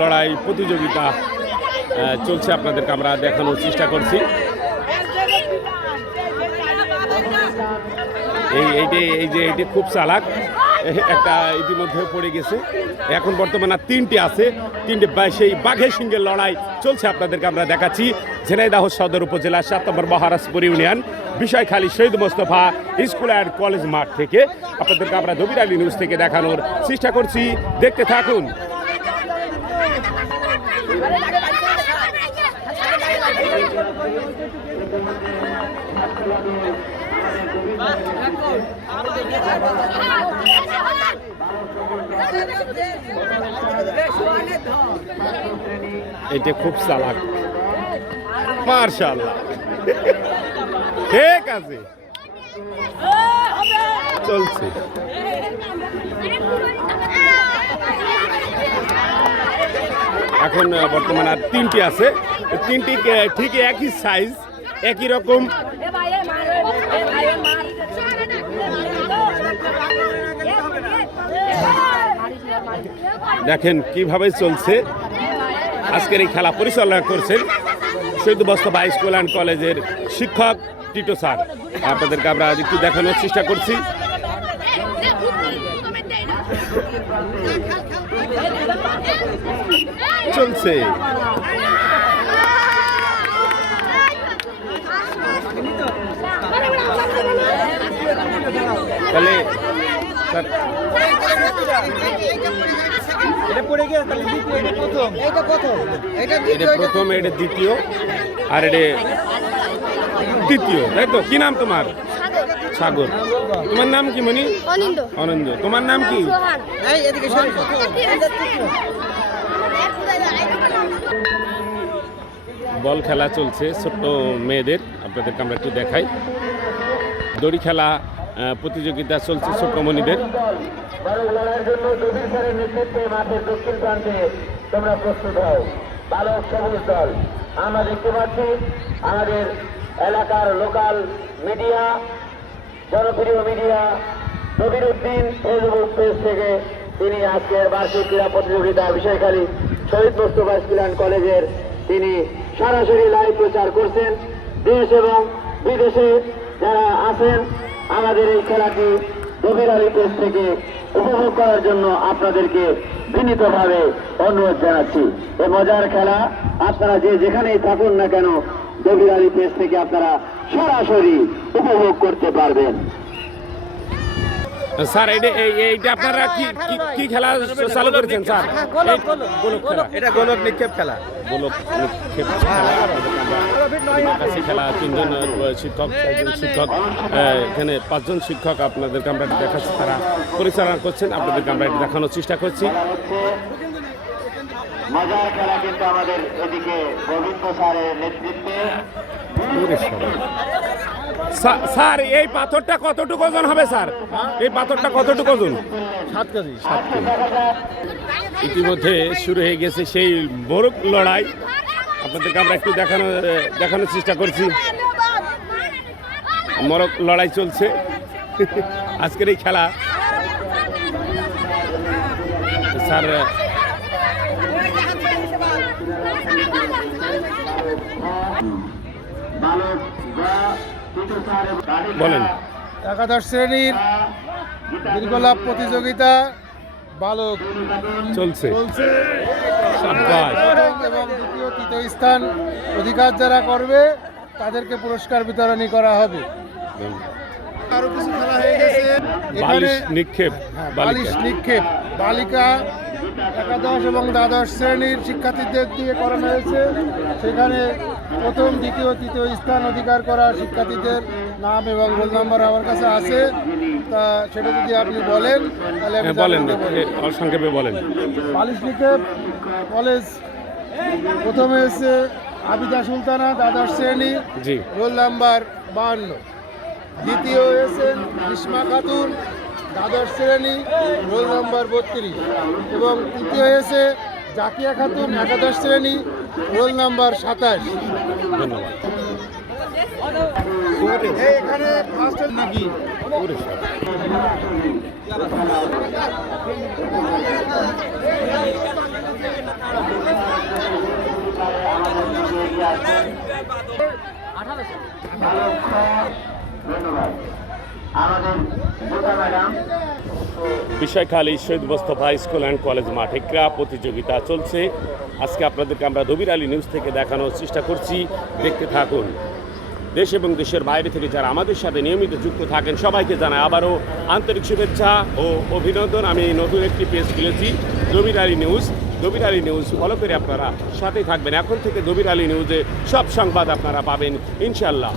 লড়াই প্রতিযোগিতা চলছে আপনাদেরকে আমরা দেখানোর চেষ্টা করছি। এই এইটি, এই যে এটি খুব চালাক, একটা ইতিমধ্যে পড়ে গেছে। এখন বর্তমানে তিনটি আছে, তিনটে সেই বাঘের সিংহের লড়াই চলছে আপনাদেরকে আমরা দেখাচ্ছি। ঝিনাইদাহ সদর উপজেলা সাত নম্বর Maharajpur union, Bishoykhali Shahid Mostafa school and college মাঠ থেকে। আপনাদেরকে আমরা দবিরালি নিউজ থেকে দেখানোর চেষ্টা করছি। দেখতে থাকুন। এটা খুব চালাক। মার্শাল্লাহ। ঠিক আছে। চলছে। এখন বর্তমানে আর তিনটি আছে। তিনটি ঠিক একই সাইজ একই রকম। দেখেন কীভাবে চলছে। আজকের এই খেলা পরিচালনা করছেন শহীদ মোস্তফা স্কুল অ্যান্ড কলেজের শিক্ষক টিটো স্যার। আপনাদেরকে আমরা একটু দেখানোর চেষ্টা করছি। চলছে। তাহলে এটা পড়ে গেছে তাহলে দ্বিতীয় এটা প্রথম। এটা প্রথম। এটা এটা প্রথম এটা দ্বিতীয় আর এটা তৃতীয় তাই তো? কি নাম তোমার? সাগর। তোমার নাম কি মনি? অনিন্দ আনন্দ তোমার নাম কি? বল খেলা চলছে ছোট্ট মেয়েদের। আপনাদেরকে আমরা একটু দেখাই। দড়ি খেলা প্রতিযোগিতা চলছে ছোট্ট মনিদের। বড় লড়াইয়ের জন্য দুদিন স্যারের নেতৃত্বে মাঠের দক্ষিণ প্রান্তে তোমরা প্রস্তুত হও। বালক সবুজ দল। আমরা দেখতে পাচ্ছি আমাদের এলাকার লোকাল মিডিয়া জনপ্রিয় media Nabir Uddin Facebook page থেকে তিনি আজকের বার্ষিক ক্রীড়া প্রতিযোগিতা বিষয়খালী শহীদ মোস্তফা স্কুল কলেজের তিনি সরাসরি লাইভ প্রচার করছেন। দেশ এবং বিদেশে যারা আছেন, আমাদের এই খেলাটি গভীর আলী পেজ থেকে উপভোগ করার জন্য আপনাদেরকে বিনীতভাবে অনুরোধ জানাচ্ছি। এই মজার খেলা, আপনারা যে যেখানেই থাকুন না কেন গভীর আলী পেজ থেকে আপনারা সরাসরি উপভোগ করতে পারবেন। স্যার এটা এইটা আপনারা কি কি- কি খেলা চালু করেছেন স্যার? খেলা। এটা গোলক নিক্ষেপ খেলা। গোলক নিক্ষেপ খেলা। তিনজন শিক্ষক চারজন শিক্ষক এখানে পাঁচজন শিক্ষক আপনাদেরকে আমরা দেখাচ্ছি। তারা পরিচালনা করছেন আপনাদেরকে আমরা এটা দেখানোর চেষ্টা করছি। মজার খেলা কিন্তু আমাদের এদিকে গোবিন্দ স্যারের নেতৃত্বে। স্যার- স্যার এই পাথরটা কতটুকু ওজন হবে স্যার? এই পাথরটা কতটুকু ওজন? সাত কেজি। সাত কেজি। ইতিমধ্যে শুরু হয়ে গেছে সেই মোরগ লড়াই। আপনাদেরকে আমরা একটু দেখানো দেখানোর চেষ্টা করছি। মোরগ লড়াই চলছে। আজকের এই খেলা। স্যার বালক বলেন। একাদশ শ্রেণির দীর্ঘলাভ প্রতিযোগিতা বালক চলছে। চলছে। এবং দ্বিতীয় তৃতীয় স্থান অধিকার যারা করবে তাদেরকে পুরস্কার বিতরণী করা হবে। আরও কিছু খেলা হয়ে গেছে এখানে নিক্ষেপ হ্যাঁ, বালিশ নিক্ষেপ। বালিকা একাদশ এবং দ্বাদশ শ্রেণির শিক্ষার্থীদের দিয়ে করানো হয়েছে। সেখানে প্রথম দ্বিতীয় তৃতীয় স্থান অধিকার করা শিক্ষার্থীদের নাম এবং রোল নাম্বার আমার কাছে আছে। তা সেটা যদি আপনি বলেন তাহলে হ্যাঁ, বলেন সংক্ষেপে বলেন। কলেজ প্রথমে হচ্ছে আবিদা সুলতানা দ্বাদশ শ্রেণি রোল নাম্বার বাহান্ন দ্বিতীয় হয়েছেন গ্রীষ্মা খাতুন দ্বাদশ শ্রেণি রোল নম্বর বত্রিশ। এবং তৃতীয় হয়েছে জাকিয়া খাতুন একাদশ শ্রেণি রোল নম্বর সাতাশ। এখানে ধন্যবাদ। Bishoykhali Shahid Mostafa school and college মাঠে ক্রীড়া প্রতিযোগিতা চলছে। আজকে আপনাদেরকে আমরা দবির আলী নিউজ থেকে দেখানোর চেষ্টা করছি। দেখতে থাকুন। দেশ এবং দেশের বাইরে থেকে যারা আমাদের সাথে নিয়মিত যুক্ত থাকেন, সবাইকে জানাই আবারও আন্তরিক শুভেচ্ছা ও অভিনন্দন। আমি নতুন একটি পেজ খুলেছি, Dabir Ali news. Dabir Ali news, follow করে আপনারা সাথেই থাকবেন। এখন থেকে দবির আলী নিউজে সব সংবাদ আপনারা পাবেন ইনশাল্লাহ